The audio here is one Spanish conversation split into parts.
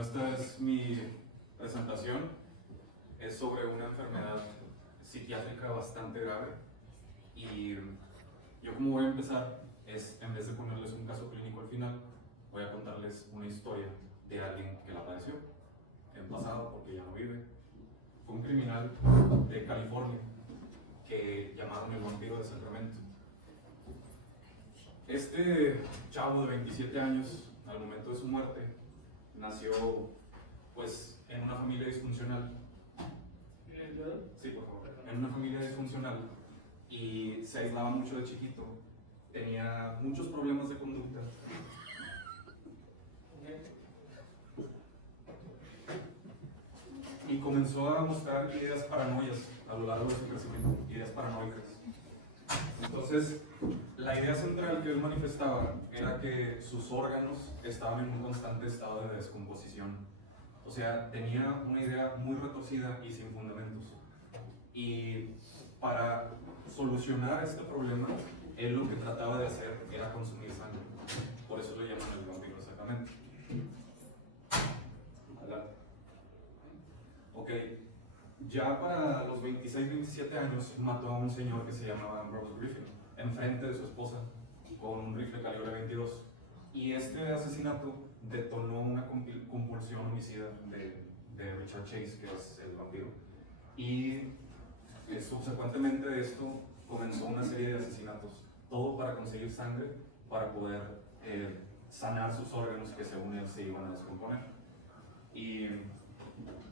Esta es mi presentación. Es sobre una enfermedad psiquiátrica bastante grave. Y yo, como voy a empezar, es en vez de ponerles un caso clínico al final, voy a contarles una historia de alguien que la padeció en pasado, porque ya no vive. Fue un criminal de California que llamaron el vampiro de Sacramento. Este chavo de 27 años, al momento de su muerte, nació pues en una familia disfuncional. Sí, por favor. En una familia disfuncional, y se aislaba mucho de chiquito. Tenía muchos problemas de conducta. Y comenzó a mostrar ideas paranoias a lo largo de su crecimiento, ideas paranoicas. Entonces, la idea central que él manifestaba era que sus órganos estaban en un constante estado de descomposición. O sea, tenía una idea muy retorcida y sin fundamentos. Y para solucionar este problema, él lo que trataba de hacer era consumir sangre. Por eso le llaman el vampiro exactamente. Adelante. Ok, ya para los 26-27 años mató a un señor que se llamaba Ambrose Griffin enfrente de su esposa con un rifle calibre 22. Y este asesinato detonó una compulsión homicida de Richard Chase, que es el vampiro. Y subsecuentemente de esto comenzó una serie de asesinatos, todo para conseguir sangre, para poder sanar sus órganos que según él se iban a descomponer. Y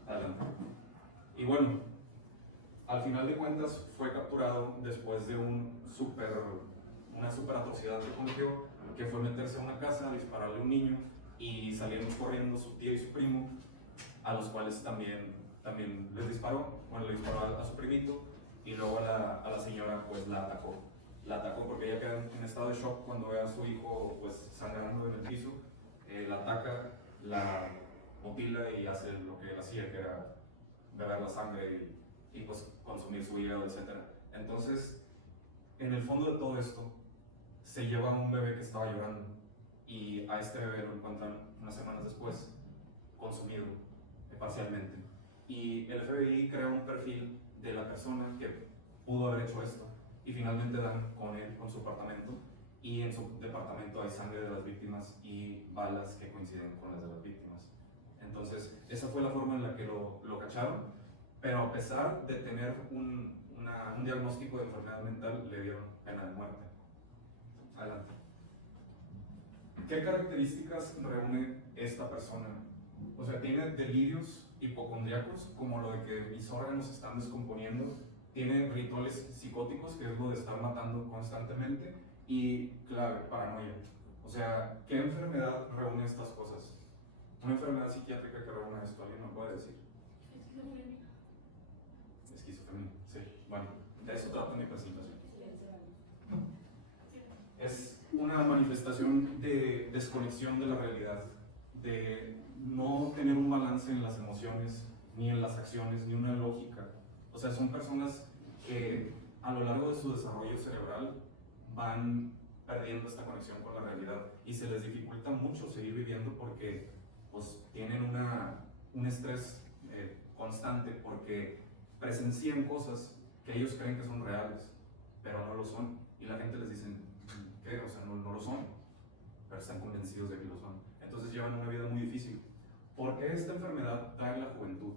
adelante. Y bueno, al final de cuentas fue capturado después de una super atrocidad que cometió, que fue meterse a una casa, dispararle a un niño y saliendo corriendo su tía y su primo, a los cuales también les disparó. Bueno, le disparó a su primito, y luego a la señora pues la atacó. La atacó porque ella queda en estado de shock cuando ve a su hijo pues sangrando en el piso. La ataca, la mutila y hace lo que él hacía, que era beber la sangre y pues consumir su hígado, etc. Entonces, en el fondo de todo esto, se lleva a un bebé que estaba llorando, y a este bebé lo encuentran unas semanas después, consumido parcialmente. Y el FBI crea un perfil de la persona que pudo haber hecho esto, y finalmente dan con él, con su apartamento, y en su departamento hay sangre de las víctimas y balas que coinciden con las de las víctimas. Entonces, esa fue la forma en la que lo cacharon, pero a pesar de tener un diagnóstico de enfermedad mental, le dieron pena de muerte. Adelante. ¿Qué características reúne esta persona? O sea, tiene delirios hipocondríacos, como lo de que mis órganos se están descomponiendo, tiene rituales psicóticos, que es lo de estar matando constantemente, y, claro, paranoia. O sea, ¿qué enfermedad reúne estas cosas? Una enfermedad psiquiátrica que reúne esto, ¿alguien me puede decir? Esquizofrenia. Esquizofrenia, sí. Bueno, de eso trata mi presentación. Es una manifestación de desconexión de la realidad, de no tener un balance en las emociones, ni en las acciones, ni una lógica. O sea, son personas que a lo largo de su desarrollo cerebral van perdiendo esta conexión con la realidad, y se les dificulta mucho seguir viviendo porque pues tienen un estrés constante, porque presencian cosas que ellos creen que son reales, pero no lo son, y la gente les dice, ¿qué? O sea, no lo son, pero están convencidos de que lo son. Entonces llevan una vida muy difícil. ¿Por qué esta enfermedad da en la juventud?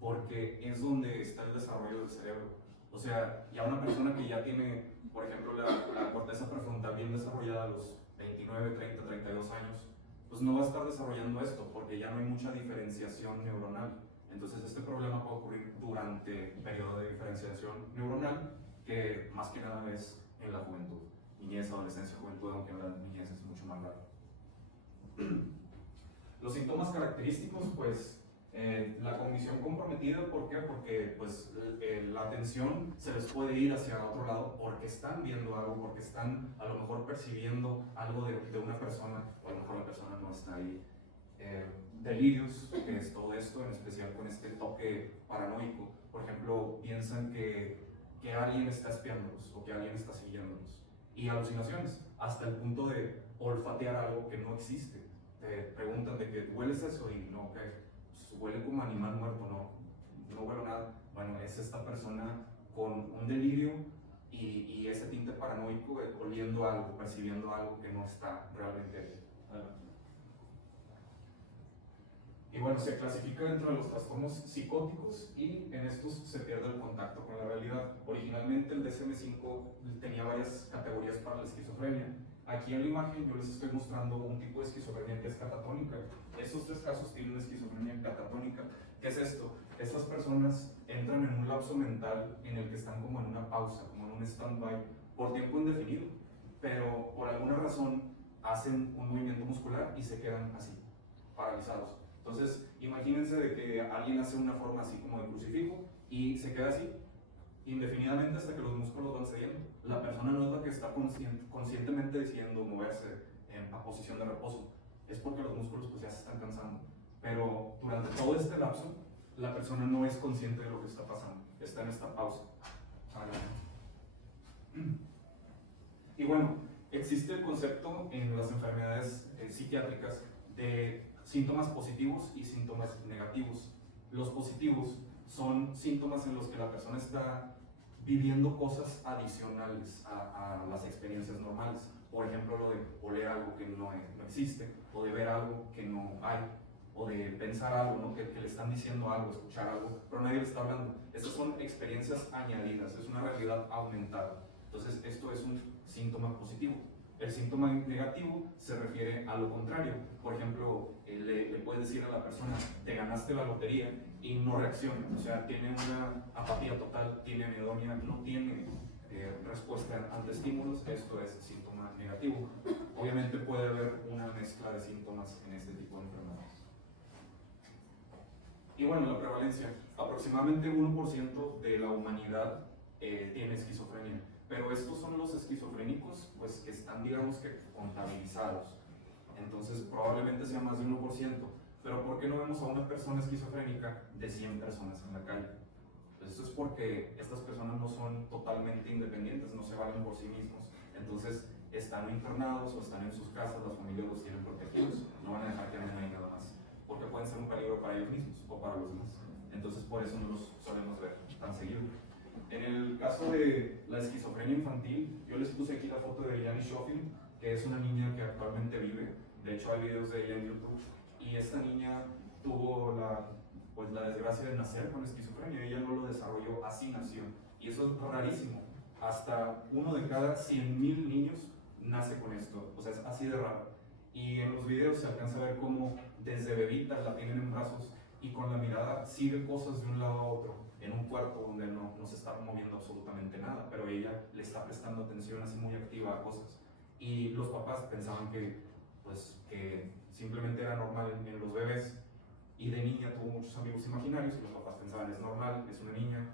Porque es donde está el desarrollo del cerebro. O sea, ya una persona que ya tiene, por ejemplo, la corteza prefrontal bien desarrollada a los 29, 30, 32 años, pues no va a estar desarrollando esto, porque ya no hay mucha diferenciación neuronal. Entonces este problema puede ocurrir durante el periodo de diferenciación neuronal, que más que nada es en la juventud. Niñez, adolescencia, juventud, aunque la niñez es mucho más raro. Los síntomas característicos, pues la cognición comprometida. ¿Por qué? Porque pues, la atención se les puede ir hacia otro lado porque están viendo algo, porque están a lo mejor percibiendo algo de una persona, o a lo mejor la persona no está ahí. Delirios, que es todo esto, en especial con este toque paranoico. Por ejemplo, piensan que alguien está espiándolos o que alguien está siguiéndolos. Y alucinaciones, hasta el punto de olfatear algo que no existe. te preguntan de que hueles eso y no, que pues, huele como animal muerto, no huelo nada. Bueno, es esta persona con un delirio y ese tinte paranoico oliendo algo, percibiendo algo que no está realmente ahí. Y bueno, se clasifica dentro de los trastornos psicóticos y en estos se pierde el contacto con la realidad. Originalmente el DSM-5 tenía varias categorías para la esquizofrenia. Aquí en la imagen yo les estoy mostrando un tipo de esquizofrenia que es catatónica. Estos 3 casos tienen esquizofrenia catatónica. ¿Qué es esto? Estas personas entran en un lapso mental en el que están como en una pausa, como en un stand-by, por tiempo indefinido, pero por alguna razón hacen un movimiento muscular y se quedan así, paralizados. Entonces, imagínense de que alguien hace una forma así como de crucifijo y se queda así indefinidamente hasta que los músculos van cediendo. La persona no es la que está conscientemente decidiendo moverse a posición de reposo, es porque los músculos pues ya se están cansando. Pero durante todo este lapso, la persona no es consciente de lo que está pasando, está en esta pausa. Y bueno, existe el concepto en las enfermedades psiquiátricas de síntomas positivos y síntomas negativos. Los positivos son síntomas en los que la persona está viviendo cosas adicionales a las experiencias normales. Por ejemplo, lo de oler algo que no existe, o de ver algo que no hay, o de pensar algo, ¿no? que le están diciendo algo, escuchar algo, pero nadie le está hablando. Estas son experiencias añadidas, es una realidad aumentada. Entonces, esto es un síntoma positivo. El síntoma negativo se refiere a lo contrario. Por ejemplo, le puedes decir a la persona, te ganaste la lotería y no reacciona. O sea, tiene una apatía total, tiene anedonia, no tiene respuesta ante estímulos. Esto es síntoma negativo. Obviamente puede haber una mezcla de síntomas en este tipo de enfermedades. Y bueno, la prevalencia. Aproximadamente 1% de la humanidad tiene esquizofrenia. Pero estos son los esquizofrénicos pues, que están, digamos que, contabilizados. Entonces, probablemente sea más de 1%. Pero ¿por qué no vemos a una persona esquizofrénica de 100 personas en la calle? Pues eso es porque estas personas no son totalmente independientes, no se valen por sí mismos. Entonces, están internados o están en sus casas, las familias los tienen protegidos. No van a dejar que anden ahí nada más. Porque pueden ser un peligro para ellos mismos o para los demás. Entonces, por eso no los solemos ver tan seguido. En el caso de la esquizofrenia infantil, yo les puse aquí la foto de Janis Schofield, que es una niña que actualmente vive. De hecho, hay videos de ella en YouTube. Y esta niña tuvo la desgracia de nacer con esquizofrenia. Ella no lo desarrolló, así nació. Y eso es rarísimo. Hasta 1 de cada 100,000 niños nace con esto. O sea, es así de raro. Y en los videos se alcanza a ver cómo desde bebita la tienen en brazos y con la mirada sigue cosas de un lado a otro, en un cuarto donde no se está moviendo absolutamente nada, pero ella le está prestando atención así muy activa a cosas. Y los papás pensaban que simplemente era normal en los bebés, y de niña tuvo muchos amigos imaginarios y los papás pensaban es normal, es una niña,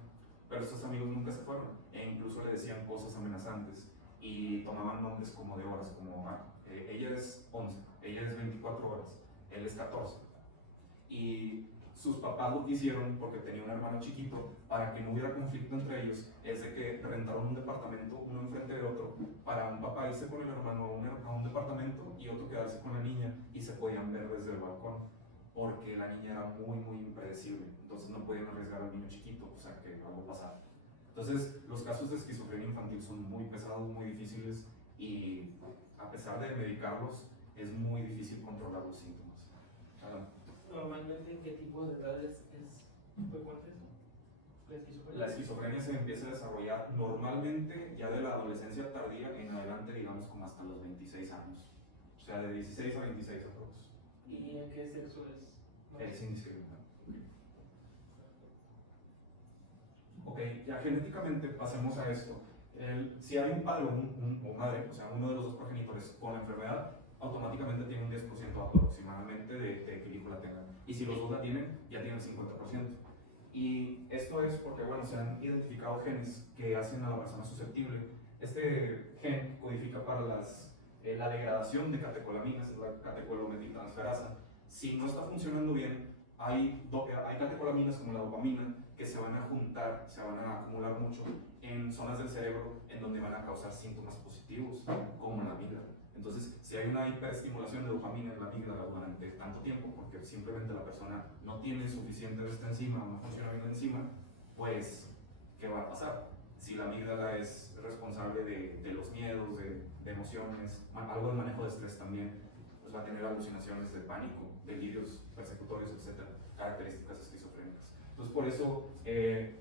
pero estos amigos nunca se fueron e incluso le decían cosas amenazantes y tomaban nombres como de horas, como ella es 11, ella es 24 horas, él es 14. Y sus papás lo que hicieron, porque tenía un hermano chiquito, para que no hubiera conflicto entre ellos, es de que rentaron un departamento uno enfrente del otro, para un papá irse con el hermano a un departamento y otro quedarse con la niña, y se podían ver desde el balcón, porque la niña era muy impredecible, entonces no podían arriesgar al niño chiquito, o sea que algo pasara. Entonces los casos de esquizofrenia infantil son muy pesados, muy difíciles, y a pesar de medicarlos, es muy difícil controlar los síntomas. Normalmente, ¿en qué tipo de edades es frecuente eso? La esquizofrenia se empieza a desarrollar normalmente ya de la adolescencia tardía en adelante, digamos como hasta los 26 años. O sea, de 16 a 26 aprox. ¿Y en qué sexo es? Es indiscriminado. Ok, ya genéticamente pasemos a esto. Si hay un padre o madre, o sea, uno de los dos progenitores con la enfermedad, automáticamente tiene un 10% aproximadamente de que el hijo la tenga. Y si los dos la tienen, ya tienen el 50%. Y esto es porque, bueno, se han identificado genes que hacen a la persona susceptible. Este gen codifica para la degradación de catecolaminas, es la catecolmetiltransferasa. Si no está funcionando bien, hay catecolaminas como la dopamina que se van a juntar, se van a acumular mucho en zonas del cerebro en donde van a causar síntomas positivos, como la amígdala. Entonces, si hay una hiperestimulación de dopamina en la amígdala durante tanto tiempo, porque simplemente la persona no tiene suficiente de esta enzima o no funciona bien la enzima, pues, ¿qué va a pasar? Si la amígdala es responsable de los miedos, de emociones, algo de manejo de estrés también, pues va a tener alucinaciones de pánico, delirios persecutorios, etc., características esquizofrénicas. Entonces, por eso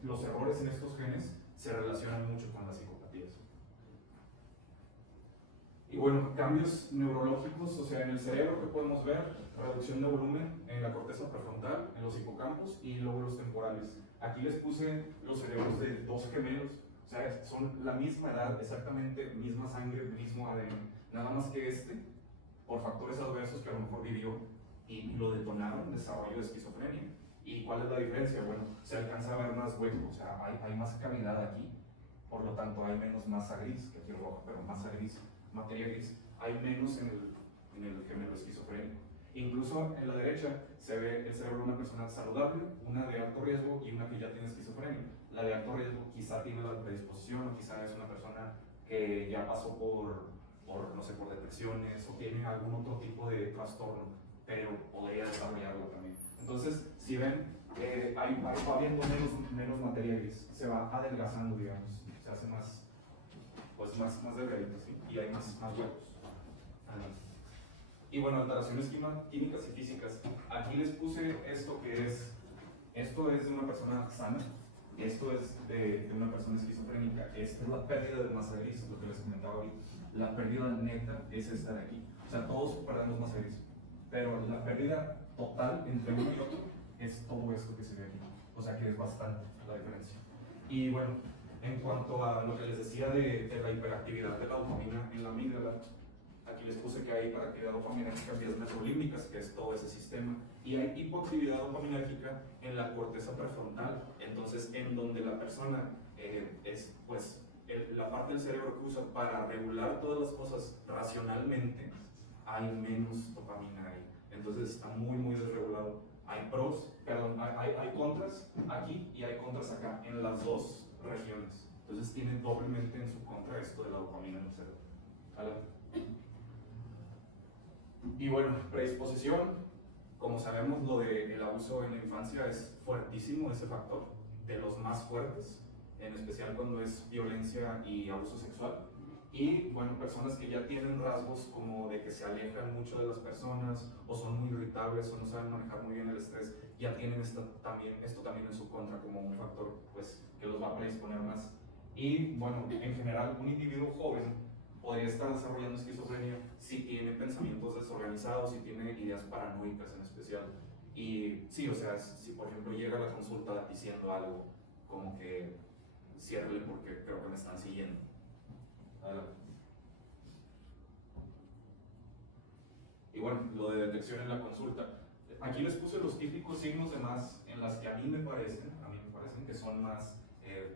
los errores en estos genes se relacionan mucho con las psicopatías. Y bueno, cambios neurológicos, o sea, en el cerebro que podemos ver, reducción de volumen en la corteza prefrontal, en los hipocampos y lóbulos temporales. Aquí les puse los cerebros de dos gemelos, o sea, son la misma edad, exactamente misma sangre, mismo ADN, nada más que por factores adversos que a lo mejor vivió y lo detonaron, desarrollo de esquizofrenia. ¿Y cuál es la diferencia? Bueno, se alcanza a ver más hueco, o sea, hay más cavidad aquí, por lo tanto hay menos masa gris, que aquí es roja, pero masa gris, materia gris, hay menos en el gemelo esquizofrénico. Incluso en la derecha se ve el cerebro de una persona saludable, una de alto riesgo y una que ya tiene esquizofrenia. La de alto riesgo quizá tiene la predisposición o quizá es una persona que ya pasó no sé, por depresiones o tiene algún otro tipo de trastorno, pero podría desarrollarlo también. Entonces, si ven, va habiendo menos materia gris, se va adelgazando, digamos, se hace más delgadito, ¿sí? Y hay más huecos. Y bueno, alteraciones químicas y físicas. Aquí les puse esto es de una persona sana, esto es de una persona esquizofrénica, es la pérdida de masa gris, lo que les comentaba ahorita. La pérdida neta es esta de aquí. O sea, todos perdemos masa gris, pero la pérdida total entre uno y otro es todo esto que se ve aquí. O sea que es bastante la diferencia. Y bueno, en cuanto a lo que les decía de la hiperactividad de la dopamina en la amígdala, aquí les puse que hay hiperactividad dopaminérgica en vías mesolímbicas, que es todo ese sistema, y hay hipoactividad dopaminérgica en la corteza prefrontal, entonces en donde la persona es pues la parte del cerebro que usa para regular todas las cosas racionalmente, hay menos dopamina ahí, entonces está muy desregulado. Hay hay contras aquí y hay contras acá, en las dos regiones, entonces tiene doblemente en su contra esto de la dopamina en el cerebro. Adelante. Y bueno, predisposición, como sabemos, lo del abuso en la infancia es fuertísimo, ese factor, de los más fuertes, en especial cuando es violencia y abuso sexual. Y bueno, personas que ya tienen rasgos como de que se alejan mucho de las personas, o son muy irritables, o no saben manejar muy bien el estrés, ya tienen esto también en su contra como un factor pues, que los va a predisponer más. Y bueno, en general, un individuo joven podría estar desarrollando esquizofrenia si tiene pensamientos desorganizados, si tiene ideas paranoicas en especial. Y sí, o sea, si por ejemplo llega a la consulta diciendo algo como que ciérrele porque creo que me están siguiendo. Adelante. Y bueno, lo de detección en la consulta. Aquí les puse los típicos signos de más en las que a mí me parecen que son más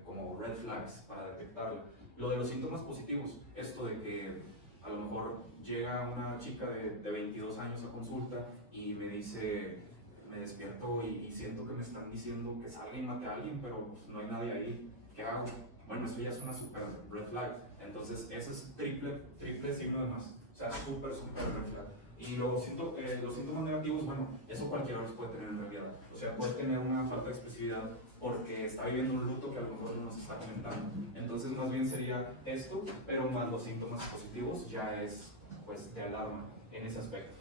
como red flags para detectarla. Lo de los síntomas positivos, esto de que a lo mejor llega una chica de 22 años a consulta y me dice, me despierto y siento que me están diciendo que salga y mate a alguien, pero pues, no hay nadie ahí, ¿qué hago? Bueno, eso ya es una super red flag, entonces ese es triple signo de más, o sea, super red flag. Y los síntomas negativos, bueno, eso cualquiera los puede tener en realidad, o sea, puede tener una falta de expresividad porque está viviendo un luto que a lo mejor no nos está comentando. Entonces más bien sería esto, pero más los síntomas positivos ya es pues de alarma en ese aspecto.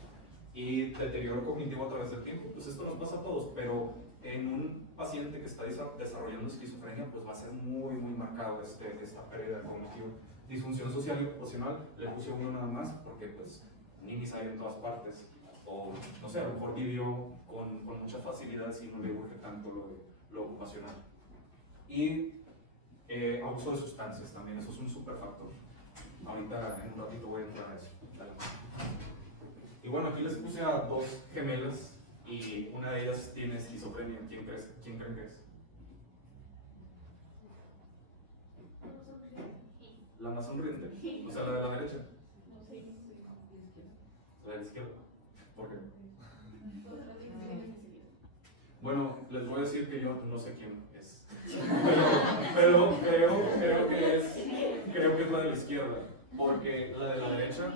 Y deterioro cognitivo a través del tiempo, pues esto nos pasa a todos, pero en un paciente que está desarrollando esquizofrenia pues va a ser muy marcado esta pérdida cognitiva. Disfunción social y ocupacional, le puse uno nada más porque pues ninis hay en todas partes, o no sé, a lo mejor vivió con mucha facilidad si no le urge tanto lo ocupacional. Y abuso de sustancias también, eso es un super factor. Ahorita en un ratito voy a entrar a eso. Dale. Y bueno, aquí les puse a dos gemelas y una de ellas tiene esquizofrenia. ¿Quién creen que es? La más sonriente, o sea, la de la derecha. La de la izquierda. ¿Por qué? Bueno, les voy a decir que yo no sé quién es. pero creo que es la de la izquierda. Porque la de la derecha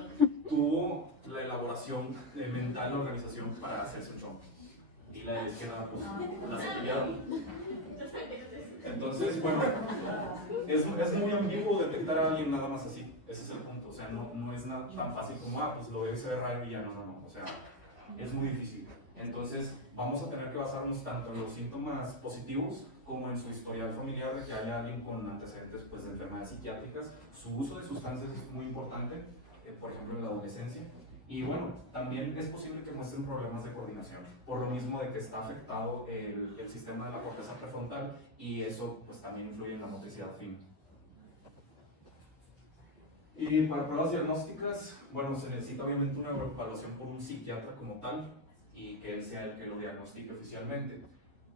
tuvo la elaboración mental, la organización para hacerse un chongo. Y la de la izquierda, pues, la cepillaron. Entonces, bueno, es muy ambiguo detectar a alguien nada más así. Ese es el punto. O sea, no es nada tan fácil como, pues lo veo y se ve raro y ya, no. O sea, es muy difícil. Entonces, vamos a tener que basarnos tanto en los síntomas positivos como en su historial familiar de que haya alguien con antecedentes pues, de enfermedades psiquiátricas. Su uso de sustancias es muy importante, por ejemplo, en la adolescencia. Y bueno, también es posible que muestren problemas de coordinación, por lo mismo de que está afectado el sistema de la corteza prefrontal y eso pues también influye en la motricidad fina. Y para pruebas diagnósticas, bueno, se necesita obviamente una evaluación por un psiquiatra como tal y que él sea el que lo diagnostique oficialmente.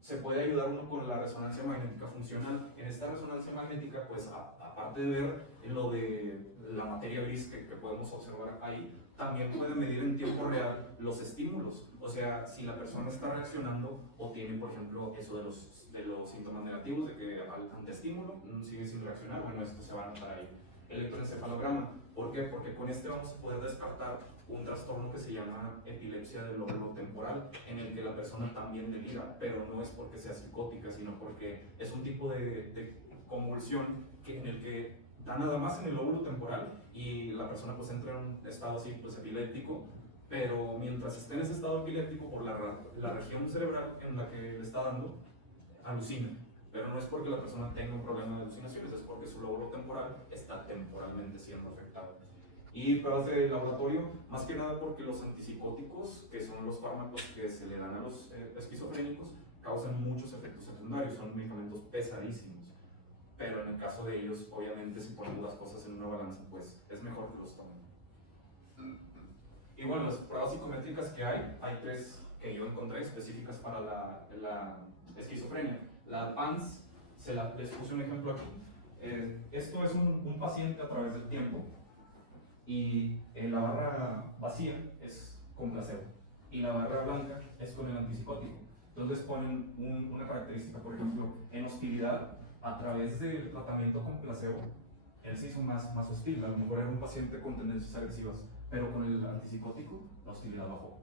Se puede ayudar uno con la resonancia magnética funcional. En esta resonancia magnética, pues aparte de ver lo de la materia gris que podemos observar ahí, también puede medir en tiempo real los estímulos. O sea, si la persona está reaccionando o tiene, por ejemplo, eso de los síntomas negativos, de que ante estímulo sigue sin reaccionar, bueno, esto se va a notar ahí. Electroencefalograma. ¿Por qué? Porque con este vamos a poder descartar un trastorno que se llama epilepsia del lóbulo temporal, en el que la persona también delira, pero no es porque sea psicótica, sino porque es un tipo de convulsión en el que da nada más en el lóbulo temporal y la persona pues entra en un estado así pues epiléptico, pero mientras esté en ese estado epiléptico por la región cerebral en la que le está dando, alucina. Pero no es porque la persona tenga un problema de alucinaciones, es porque su lóbulo temporal está temporalmente siendo afectado. Y pruebas de laboratorio, más que nada porque los antipsicóticos, que son los fármacos que se le dan a los esquizofrénicos, causan muchos efectos secundarios, son medicamentos pesadísimos. Pero en el caso de ellos, obviamente, si ponemos las cosas en una balanza, pues es mejor que los tomen. Y bueno, las pruebas psicométricas que hay tres que yo encontré específicas para la esquizofrenia. La PANSS, les puse un ejemplo aquí. Esto es un paciente a través del tiempo y la barra vacía es con placebo y la barra blanca es con el antipsicótico. Entonces ponen una característica, por ejemplo, en hostilidad a través del tratamiento con placebo, él se hizo más hostil. A lo mejor era un paciente con tendencias agresivas, pero con el antipsicótico la hostilidad bajó.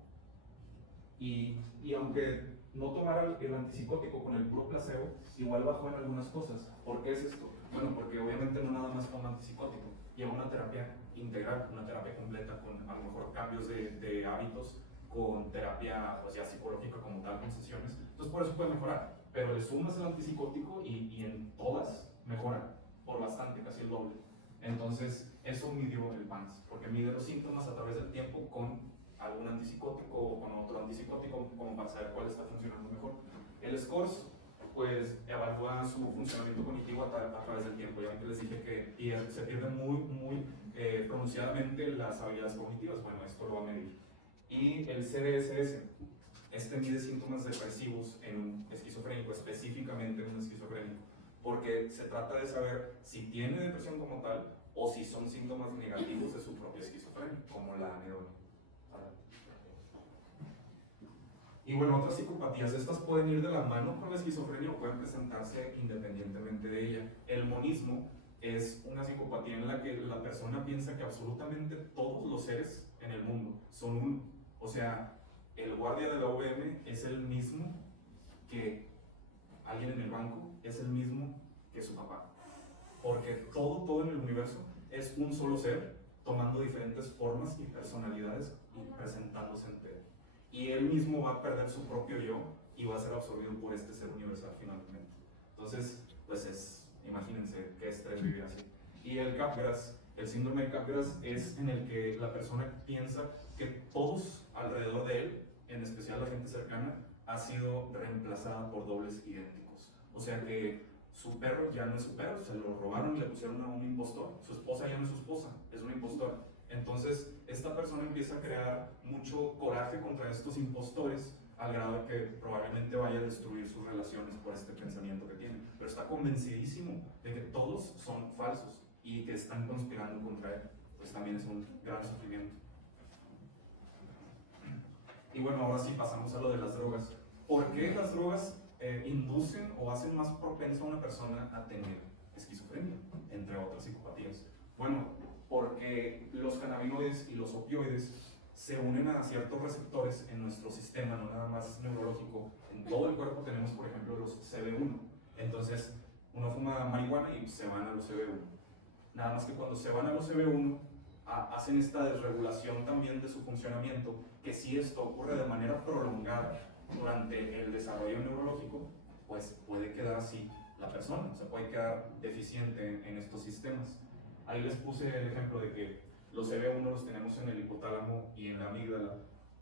Y aunque no tomara el antipsicótico con el puro placebo, igual bajó en algunas cosas. ¿Por qué es esto? Bueno, porque obviamente no nada más toma antipsicótico, lleva una terapia integral, una terapia completa con a lo mejor cambios de hábitos, con terapia pues, ya psicológica como tal, con sesiones. Entonces por eso puede mejorar, pero le sumas el antipsicótico y en todas mejora por bastante, casi el doble. Entonces eso midió el PANSS, porque mide los síntomas a través del tiempo con algún antipsicótico o con otro antipsicótico como para saber cuál está funcionando mejor. El SCORS pues evalúa su funcionamiento cognitivo a través del tiempo. Ya que les dije que se pierden muy pronunciadamente las habilidades cognitivas. Bueno, esto lo va a medir. Y el CDSS, este mide síntomas depresivos en un esquizofrénico, específicamente en un esquizofrénico, porque se trata de saber si tiene depresión como tal o si son síntomas negativos de su propia esquizofrenia, como la anedonia. Y bueno, otras psicopatías, estas pueden ir de la mano con la esquizofrenia o pueden presentarse independientemente de ella. El monismo es una psicopatía en la que la persona piensa que absolutamente todos los seres en el mundo son uno. O sea, el guardia de la OVM es el mismo que alguien en el banco, es el mismo que su papá. Porque todo en el universo es un solo ser, tomando diferentes formas y personalidades y presentándose entero. Y él mismo va a perder su propio yo y va a ser absorbido por este ser universal finalmente. Entonces, pues imagínense qué estrés vivir así. Y el Capgras, el síndrome de Capgras es en el que la persona piensa que todos alrededor de él, en especial la gente cercana, ha sido reemplazada por dobles idénticos. O sea que su perro ya no es su perro, se lo robaron y le pusieron a un impostor. Su esposa ya no es su esposa, es una impostora. Entonces, esta persona empieza a crear mucho coraje contra estos impostores, al grado de que probablemente vaya a destruir sus relaciones por este pensamiento que tiene. Pero está convencidísimo de que todos son falsos y que están conspirando contra él. Pues también es un gran sufrimiento. Y bueno, ahora sí pasamos a lo de las drogas. ¿Por qué las drogas inducen o hacen más propensa a una persona a tener esquizofrenia, entre otras psicopatías? Bueno, porque los cannabinoides y los opioides se unen a ciertos receptores en nuestro sistema, no nada más neurológico. En todo el cuerpo tenemos, por ejemplo, los CB1. Entonces, uno fuma marihuana y se van a los CB1. Nada más que cuando se van a los CB1, hacen esta desregulación también de su funcionamiento, que si esto ocurre de manera prolongada durante el desarrollo neurológico, pues puede quedar así la persona, o sea, puede quedar deficiente en estos sistemas. Ahí les puse el ejemplo de que los CB1 los tenemos en el hipotálamo y en la amígdala.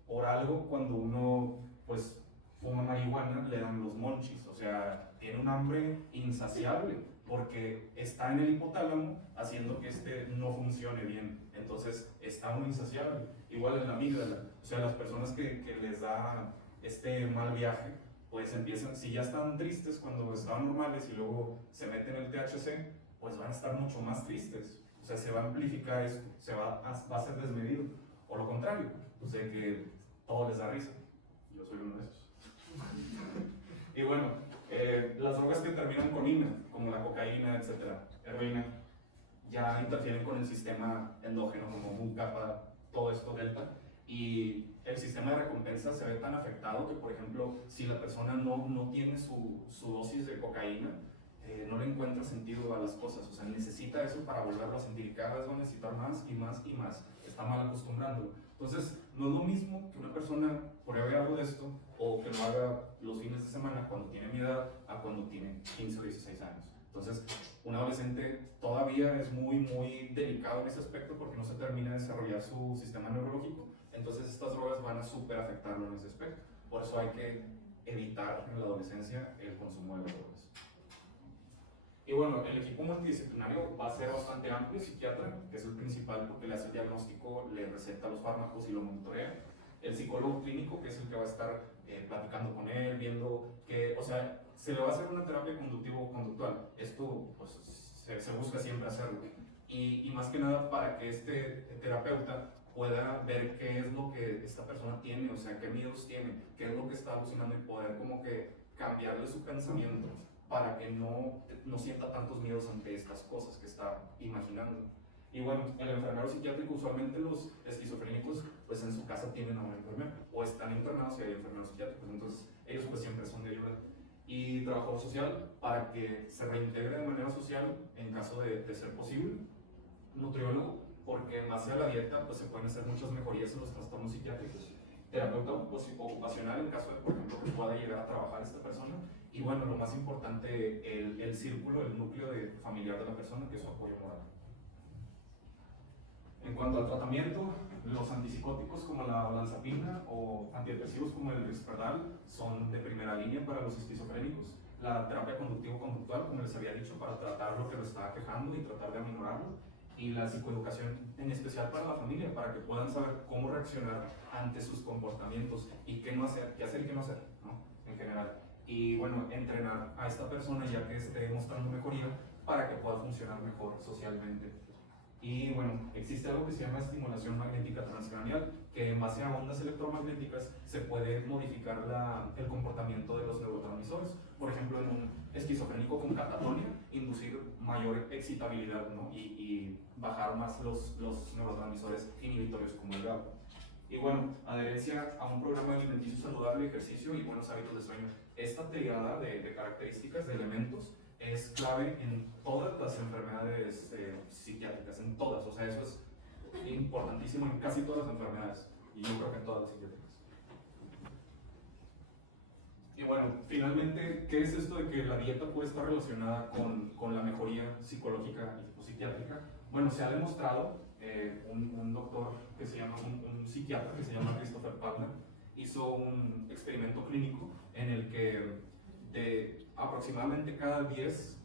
Por algo, cuando uno pues fuma marihuana, le dan los monchis, o sea, tiene un hambre insaciable, porque está en el hipotálamo haciendo que este no funcione bien. Entonces está muy insaciable. Igual en la amígdala, o sea, las personas que les da este mal viaje, pues empiezan, si ya están tristes cuando estaban normales y luego se meten el THC, pues van a estar mucho más tristes. O sea, se va a amplificar esto, va a ser desmedido. O lo contrario, o sea, que todo les da risa. Yo soy uno de esos. Y bueno, las drogas que terminan con ina, como la cocaína, etcétera, heroína, ya interfieren con el sistema endógeno, como mu, kappa, todo esto delta, y el sistema de recompensa se ve tan afectado que, por ejemplo, si la persona no tiene su dosis de cocaína, no le encuentra sentido a las cosas, o sea, necesita eso para volverlo a sentir, y cada vez va a necesitar más y más y más, está mal acostumbrándolo. Entonces, no es lo mismo que una persona pruebe algo de esto o que lo haga los fines de semana cuando tiene mi edad a cuando tiene 15 o 16 años. Entonces, un adolescente todavía es muy delicado en ese aspecto porque no se termina de desarrollar su sistema neurológico. Entonces, estas drogas van a súper afectarlo en ese aspecto. Por eso hay que evitar en la adolescencia el consumo de las drogas. Y bueno, el equipo multidisciplinario va a ser bastante amplio, psiquiatra, que es el principal porque le hace el diagnóstico, le receta los fármacos y lo monitorea. El psicólogo clínico, que es el que va a estar platicando con él, viendo que, o sea, se le va a hacer una terapia conductivo-conductual. Esto, pues, se busca siempre hacerlo. Y más que nada para que este terapeuta pueda ver qué es lo que esta persona tiene, o sea, qué miedos tiene, qué es lo que está alucinando y poder como que cambiarle su pensamiento para que no sienta tantos miedos ante estas cosas que está imaginando. Y bueno, el enfermero psiquiátrico, usualmente los esquizofrénicos, pues en su casa tienen a un enfermero, o están internados y hay enfermeros psiquiátricos, entonces ellos pues siempre son de ayuda. Y trabajador social, para que se reintegre de manera social en caso de ser posible. Nutriólogo, porque en base a la dieta pues se pueden hacer muchas mejorías en los trastornos psiquiátricos. Terapeuta ocupacional, en caso de, por ejemplo, que pueda llegar a trabajar esta persona. Y bueno, lo más importante, el círculo, el núcleo familiar de la persona, que es su apoyo moral. En cuanto al tratamiento, los antipsicóticos como la olanzapina o antidepresivos como el Risperdal son de primera línea para los esquizofrénicos. La terapia conductivo-conductual, como les había dicho, para tratar lo que lo está quejando y tratar de aminorarlo. Y la psicoeducación, en especial para la familia, para que puedan saber cómo reaccionar ante sus comportamientos y qué no hacer, qué hacer y qué no hacer, ¿no? En general. Y bueno, entrenar a esta persona ya que esté mostrando mejoría para que pueda funcionar mejor socialmente. Y bueno, existe algo que se llama estimulación magnética transcranial, que en base a ondas electromagnéticas se puede modificar el comportamiento de los neurotransmisores. Por ejemplo, en un esquizofrénico con catatonia, inducir mayor excitabilidad, ¿no? y bajar más los neurotransmisores inhibitorios como el GABA. Y bueno, adherencia a un programa alimenticio saludable, ejercicio y buenos hábitos de sueño. Esta triada de características, de elementos, es clave en todas las enfermedades psiquiátricas, en todas, o sea, eso es importantísimo en casi todas las enfermedades, y yo creo que en todas las psiquiátricas. Y bueno, finalmente, ¿qué es esto de que la dieta puede estar relacionada con la mejoría psicológica y psiquiátrica? Bueno, se ha demostrado, un doctor que se llama, un psiquiatra que se llama Christopher Padler, hizo un experimento clínico en el que de aproximadamente cada 10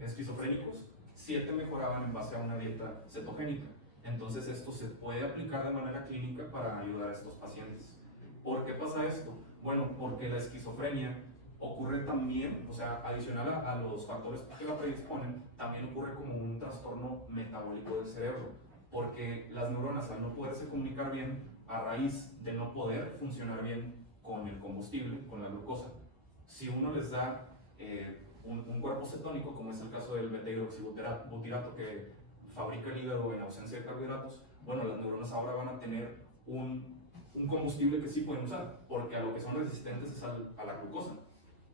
esquizofrénicos, 7 mejoraban en base a una dieta cetogénica. Entonces esto se puede aplicar de manera clínica para ayudar a estos pacientes. ¿Por qué pasa esto? Bueno, porque la esquizofrenia ocurre también, o sea, adicional a los factores que la predisponen, también ocurre como un trastorno metabólico del cerebro, porque las neuronas, al no poderse comunicar bien, a raíz de no poder funcionar bien con el combustible, con la glucosa, si uno les da un cuerpo cetónico, como es el caso del beta-hidroxibutirato, que fabrica el hígado en ausencia de carbohidratos, bueno, las neuronas ahora van a tener un combustible que sí pueden usar, porque a lo que son resistentes es a la glucosa,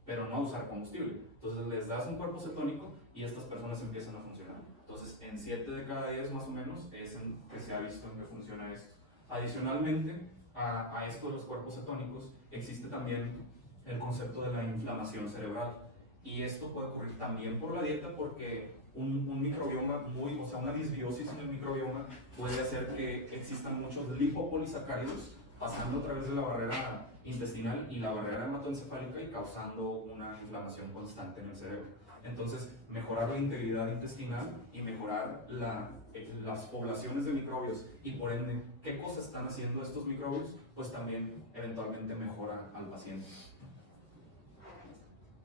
pero no a usar combustible. Entonces les das un cuerpo cetónico y estas personas empiezan a funcionar. Entonces en 7 de cada 10 más o menos es en que se ha visto en que funciona esto. Adicionalmente a esto de los cuerpos cetónicos existe también el concepto de la inflamación cerebral. Y esto puede ocurrir también por la dieta, porque un microbioma o sea, una disbiosis en el microbioma puede hacer que existan muchos lipopolisacáridos pasando a través de la barrera intestinal y la barrera hematoencefálica y causando una inflamación constante en el cerebro. Entonces, mejorar la integridad intestinal y mejorar las poblaciones de microbios y por ende, qué cosas están haciendo estos microbios, pues también eventualmente mejora al paciente.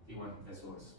Y bueno, eso es.